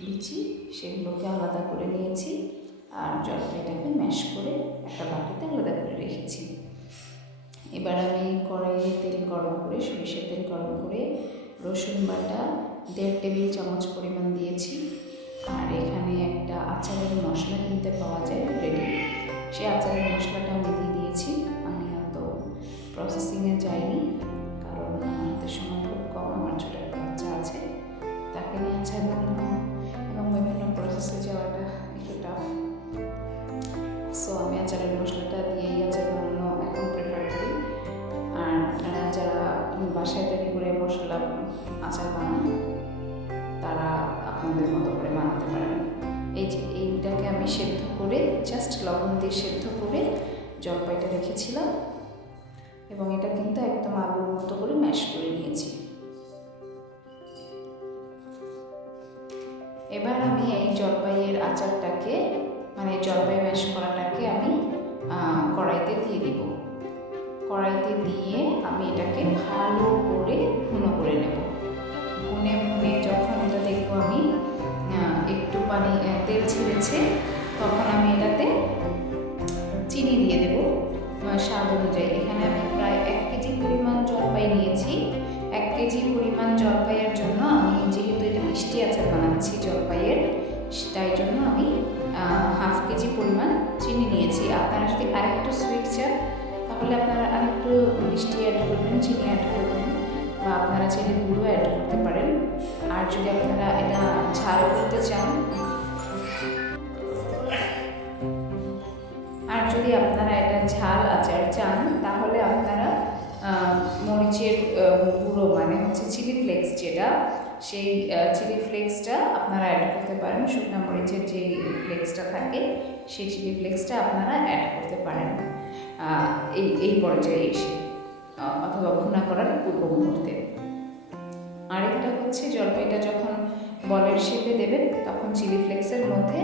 বিচি সেগুলোকে আলাদা করে নিয়েছি আর জলপাইটাকে ম্যাশ করে একটা বাটিতে আলাদা করে রেখেছি। এবার আমি কড়াইয়ে তেল গরম করে, সরিষার তেল গরম করে রসুন বাটা, দেড় টেবিল চামচ পরিমাণ দিয়েছি। আর এখানে একটা আচারের মশলা কিনতে পাওয়া যায় রেডি সেই আচারের মশলাটা আমি দিয়ে দিয়েছি। আমি অত প্রসেসিংয়ে যাইনি, কারণ হাতে সময় আচার বানান তারা আপনাদের মতো করে বানাতে পারেন। এই যে এইটাকে আমি সেদ্ধ করে জাস্ট লবণ দিয়ে সেদ্ধ করে জলপাইটা রেখেছিলাম এবং এটা কিন্তু একদম আলুর মতো করে ম্যাশ করে নিয়েছি। এবার আমি এই জলপাইয়ের আচারটাকে মানে জলপাই ম্যাশ করাটাকে আমি কড়াইতে দিয়ে দিব। কড়াইতে দিয়ে আমি এটাকে ভালো করে ভুনো করে নেব। ভুনে ভুনে যখন এটা দেখব আমি একটু পানি তেল ছেড়েছে, তখন আমি এটাতে চিনি দিয়ে দেব স্বাদ অনুযায়ী। এখানে আমি প্রায় এক কেজি পরিমাণ জলপাই নিয়েছি। এক কেজি পরিমাণ জলপাইয়ের জন্য আমি যেহেতু এটা মিষ্টি আচার বানাচ্ছি জলপাইয়ের, তাই জন্য আমি হাফ কেজি পরিমাণ চিনি নিয়েছি। আপনারা যদি আরেকটু সুইট চান, তাহলে আপনারা আরেকটু মিষ্টি অ্যাড করবেন, চিনি অ্যাড করবেন। আপনারা চাইলে গুঁড়ো অ্যাড করতে পারেন। আর যদি আপনারা এটা ঝাল করতে চান। আর যদি আপনারা এটা ঝাল আচার চান, তাহলে আপনারা মরিচের গুঁড়ো মানে হচ্ছে চিলি ফ্লেক্স যেটা, সেই চিলি ফ্লেক্সটা আপনারা অ্যাড করতে পারেন। শুকনো মরিচের যে ফ্লেক্সটা থাকে, সেই চিলি ফ্লেক্সটা আপনারা অ্যাড করতে পারেন। এই এই পর্যায়ে এসে। অথবা ভুনা করার পূর্ব মুহূর্তে আরেকটা হচ্ছে, জলপাইটা যখন বলের শেপে দেবেন, তখন চিলি ফ্লেক্সের মধ্যে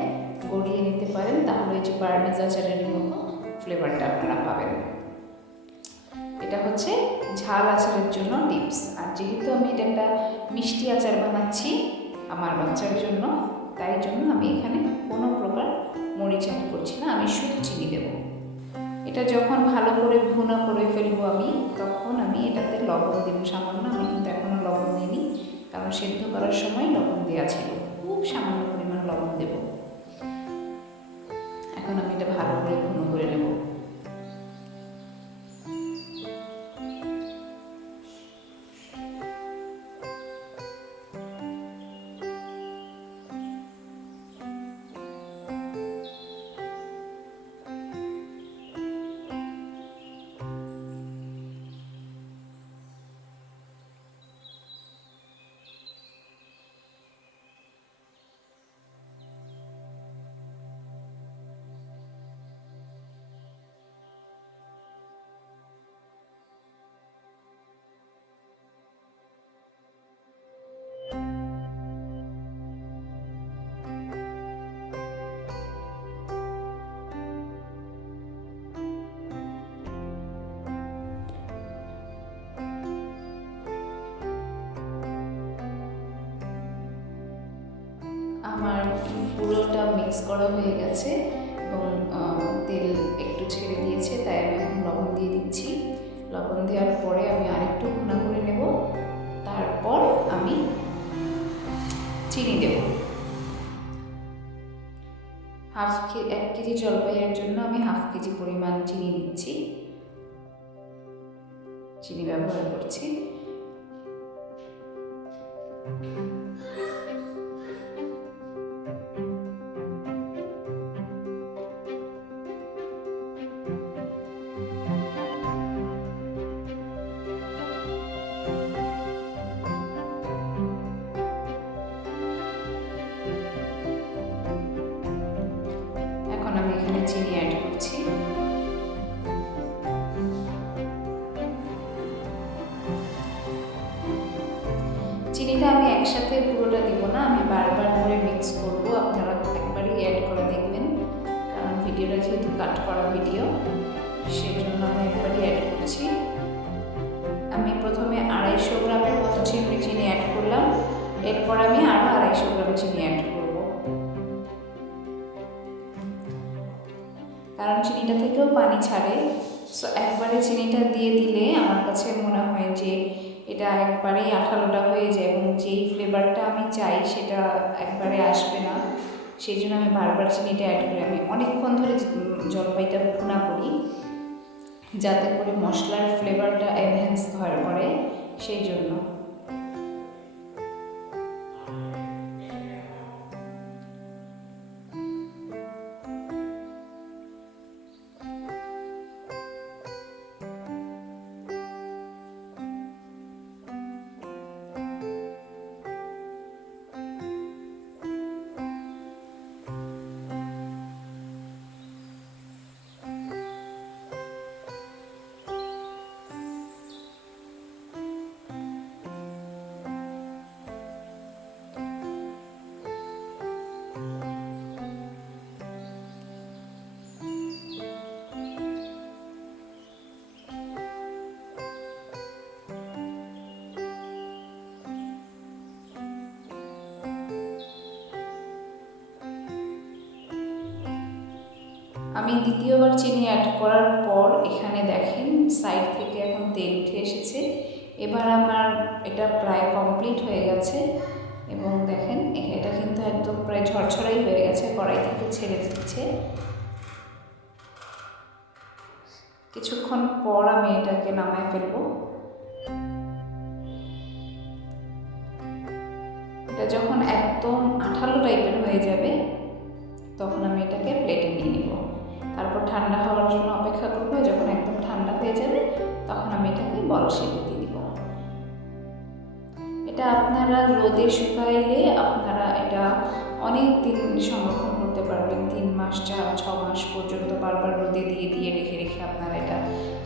গড়িয়ে নিতে পারেন, তাহলে এই যে পারমেজ আচারের মতো ফ্লেভারটা আপনারা পাবেন। এটা হচ্ছে ঝাল আচারের জন্য টিপস। আর যেহেতু আমি এটা একটা মিষ্টি আচার বানাচ্ছি আমার বাচ্চার জন্য, তাই জন্য আমি এখানে কোনো প্রকার মরিচ অ্যাড করছি না, আমি শুধু চিনি দেবো। এটা যখন ভালো করে ভুনা করে ফেলব আমি, তখন আমি এটাতে লবণ দেবো। সামান্য আমি কিন্তু এখনও লবণ দিইনি, কারণ সেদ্ধ করার সময় লবণ দেওয়া ছিল। খুব সামান্য পরিমাণ লবণ দেব। এখন আমি এটা মিক্স করা হয়ে গেছে এবং তেল একটু ছেড়ে দিয়েছে, তাই আমি এখন লবণ দিয়ে দিচ্ছি। লবণ দেওয়ার পরে আমি আরেকটু ভুনা করে নেব। তারপর আমি চিনি দেব। হাফ কে, এক কেজি জলপাইয়ের জন্য আমি হাফ কেজি পরিমাণ চিনি দিচ্ছি। চিনি ব্যবহার করছি। চিনিটা আমি একসাথে পুরোটা দিব না, আমি বারবার ধরে মিক্স করব। আপনারা একবারই অ্যাড করে দেখবেন, কারণ ভিডিওটা যেহেতু কাট করা ভিডিও সেই জন্য আমি একবারই অ্যাড করছি। আমি প্রথমে আড়াইশো গ্রামের মতো চিংড়ি চিনি অ্যাড করলাম, এরপর আমি আরও আড়াইশো গ্রাম চিনি অ্যাড করব। কারণ চিনিটা থেকেও পানি ছাড়ে সো একবারে চিনিটা দিয়ে দিলে আমার কাছে মনে হয় যে এটা একবারেই আঠালোটা হয়ে যায় এবং যেই ফ্লেভারটা আমি চাই সেটা একবারে আসবে না। সেই জন্য আমি বারবার চিনিটা অ্যাড করি। আমি অনেকক্ষণ ধরে জলপাইটা ভুনা করি, যাতে করে মশলার ফ্লেভারটা এনহ্যান্স করে সেই জন্য। আমি দ্বিতীয়বার চিনি অ্যাড করার পর এখানে দেখেন সাইড থেকে এখন তেল উঠে এসেছে। এবার আমার এটা প্রায় কমপ্লিট হয়ে গেছে এবং দেখেন, এটা কিন্তু একদম প্রায় ঝরঝরাই হয়ে গেছে, কড়াই থেকে ছেড়ে দিচ্ছে। কিছুক্ষণ পর আমি এটাকে নামায় ফেলব। এটা যখন একদম আঠালো টাইপের হয়ে যাবে ঠান্ডা হওয়ার জন্য অপেক্ষা করব যখন একদম ঠান্ডা হয়ে যাবে, তখন আমি এটাকে বল শেপে দিয়ে দিব। এটা আপনারা রোদে শুকাইলে আপনারা এটা অনেক দিন সংরক্ষণ করতে পারবেন, তিন মাস চার ছ মাস পর্যন্ত বারবার রোদে দিয়ে দিয়ে রেখে রেখে আপনারা এটা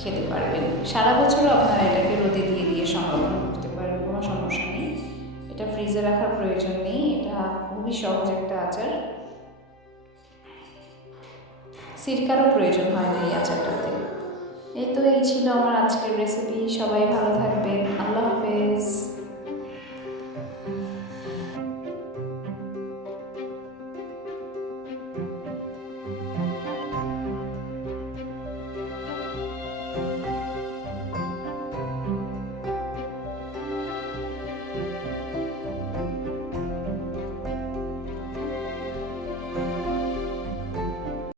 খেতে পারবেন। সারা বছর আপনারা এটাকে রোদে দিয়ে দিয়ে সংরক্ষণ করতে পারেন কোনো সমস্যা নেই। এটা ফ্রিজে রাখার প্রয়োজন নেই, এটা খুবই সহজ একটা আচার। সিরকারও প্রয়োজন হয় না এই আচারটাতে। এই তো এই ছিল আমার আজকের রেসিপি সবাই ভালো থাকবেন। আল্লাহ হাফেজ।